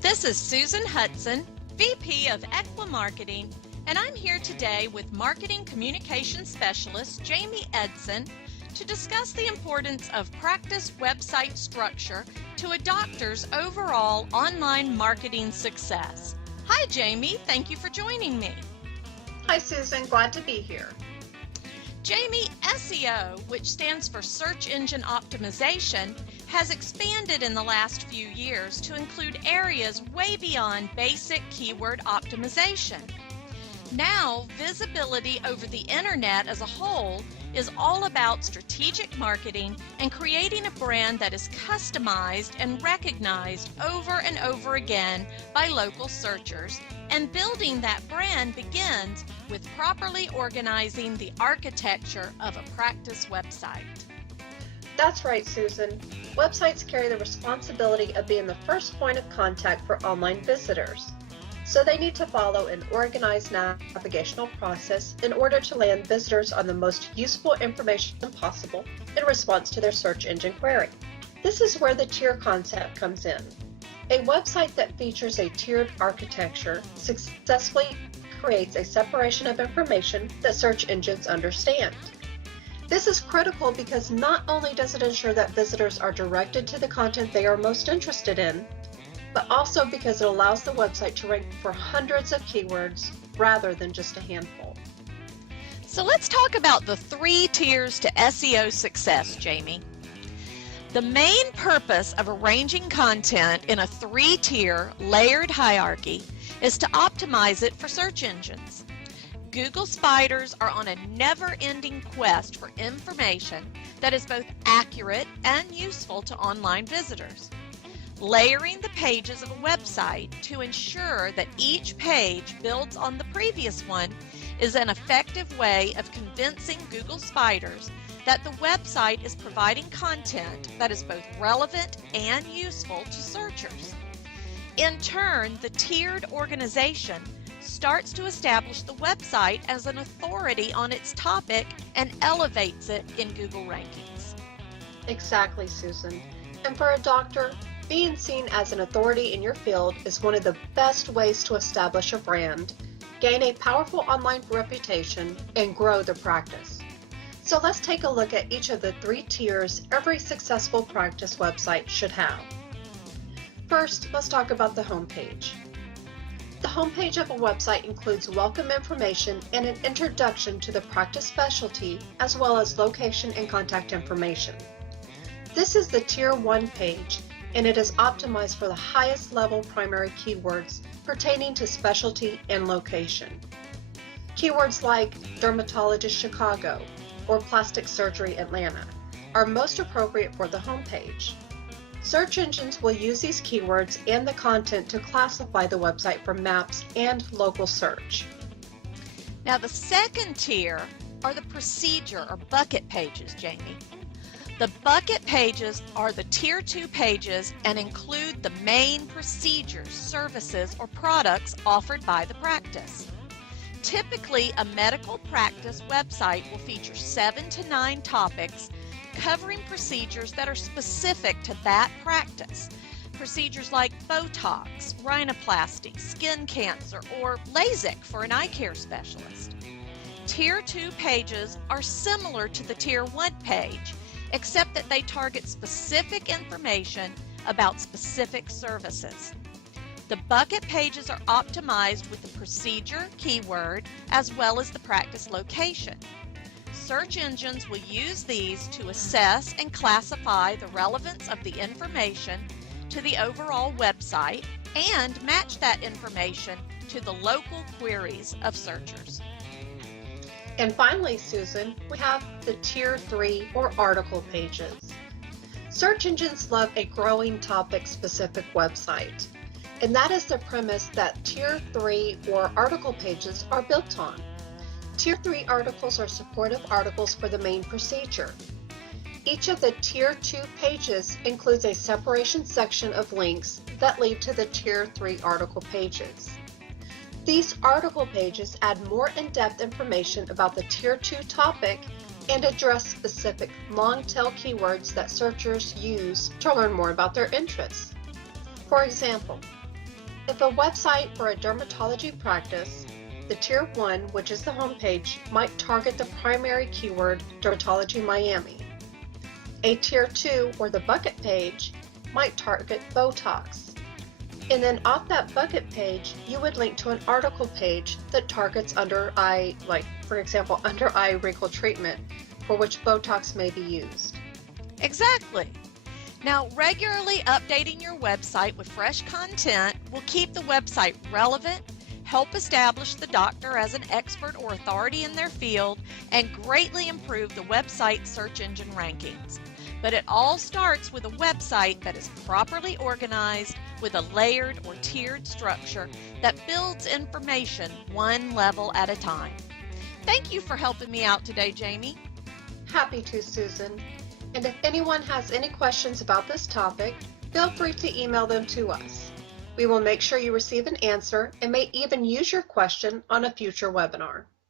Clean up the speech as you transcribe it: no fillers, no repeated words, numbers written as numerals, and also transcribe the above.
This is Susan Hudson, VP of Equa Marketing, and I'm here today with Marketing Communications Specialist Jamie Edson to discuss the importance of practice website structure to a doctor's overall online marketing success. Hi Jamie, thank you for joining me. Hi Susan, glad to be here. Jamie, SEO, which stands for Search Engine Optimization, has expanded in the last few years to include areas way beyond basic keyword optimization. Now, visibility over the internet as a whole is all about strategic marketing and creating a brand that is customized and recognized over and over again by local searchers, and building that brand begins with properly organizing the architecture of a practice website. That's right, Susan. Websites carry the responsibility of being the first point of contact for online visitors. So they need to follow an organized navigational process in order to land visitors on the most useful information possible in response to their search engine query. This is where the tier concept comes in. A website that features a tiered architecture successfully creates a separation of information that search engines understand. This is critical because not only does it ensure that visitors are directed to the content they are most interested in, but also because it allows the website to rank for hundreds of keywords rather than just a handful. So let's talk about the 3 tiers to SEO success, Jamie. The main purpose of arranging content in a 3-tier layered hierarchy is to optimize it for search engines. Google spiders are on a never-ending quest for information that is both accurate and useful to online visitors. Layering the pages of a website to ensure that each page builds on the previous one is an effective way of convincing Google spiders that the website is providing content that is both relevant and useful to searchers. In turn, the tiered organization starts to establish the website as an authority on its topic and elevates it in Google rankings. Exactly, Susan. And for a doctor, being seen as an authority in your field is one of the best ways to establish a brand, gain a powerful online reputation, and grow the practice. So let's take a look at each of the 3 tiers every successful practice website should have. First, let's talk about the homepage. The homepage of a website includes welcome information and an introduction to the practice specialty, as well as location and contact information. This is the Tier 1 page, and it is optimized for the highest level primary keywords pertaining to specialty and location. Keywords like dermatologist Chicago or plastic surgery Atlanta are most appropriate for the homepage. Search engines will use these keywords and the content to classify the website for maps and local search. Now the second tier are the procedure or bucket pages, Jamie. The bucket pages are the Tier 2 pages and include the main procedures, services, or products offered by the practice. Typically, a medical practice website will feature 7 to 9 topics covering procedures that are specific to that practice. Procedures like Botox, rhinoplasty, skin cancer, or LASIK for an eye care specialist. Tier 2 pages are similar to the Tier 1 page, except that they target specific information about specific services. The bucket pages are optimized with the procedure keyword as well as the practice location. Search engines will use these to assess and classify the relevance of the information to the overall website and match that information to the local queries of searchers. And finally, Susan, we have the Tier 3 or article pages. Search engines love a growing topic-specific website, and that is the premise that Tier 3 or article pages are built on. Tier 3 articles are supportive articles for the main procedure. Each of the Tier 2 pages includes a separation section of links that lead to the Tier 3 article pages. These article pages add more in-depth information about the Tier 2 topic and address specific long-tail keywords that searchers use to learn more about their interests. For example, If a website for a dermatology practice, the Tier 1, which is the homepage, might target the primary keyword Dermatology Miami. A Tier 2, or the bucket page, might target Botox. And then off that bucket page, you would link to an article page that targets under eye, like for example, under eye wrinkle treatment, for which Botox may be used. Exactly. Now, regularly updating your website with fresh content will keep the website relevant, help establish the doctor as an expert or authority in their field, and greatly improve the website search engine rankings. But it all starts with a website that is properly organized with a layered or tiered structure that builds information one level at a time. Thank you for helping me out today, Jamie. Happy to, Susan. And if anyone has any questions about this topic, feel free to email them to us. We will make sure you receive an answer and may even use your question on a future webinar.